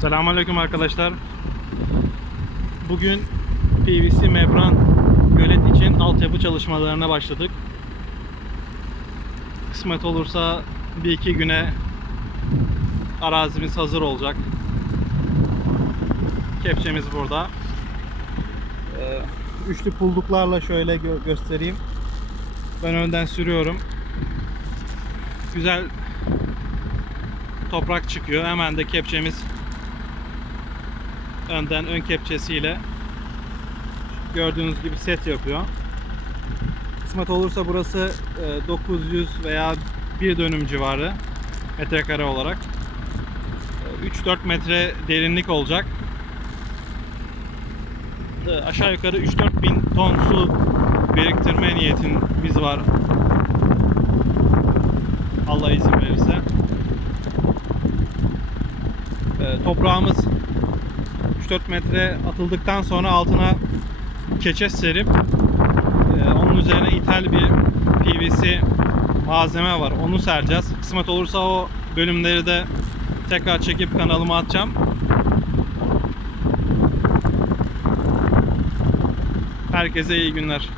Selamünaleyküm arkadaşlar. Bugün PVC membran gölet için altyapı çalışmalarına başladık. Kısmet olursa bir iki güne arazimiz hazır olacak. Kepçemiz burada. Ee, Üçlü pulluklarla şöyle gö- göstereyim. Ben önden sürüyorum. Güzel toprak çıkıyor. Hemen de kepçemiz önden ön kepçesiyle gördüğünüz gibi set yapıyor. Kısmet olursa burası e, 900 veya 1 dönüm civarı metrekare olarak. E, 3-4 metre derinlik olacak. E, Aşağı yukarı 3-4 bin ton su biriktirme niyetimiz var. Allah izin verirse. E, toprağımız 3-4 metre atıldıktan sonra altına keçe serip e, onun üzerine ithal bir PVC malzeme var. Onu sereceğiz. Kısmet olursa o bölümleri de tekrar çekip kanalıma atacağım. Herkese iyi günler.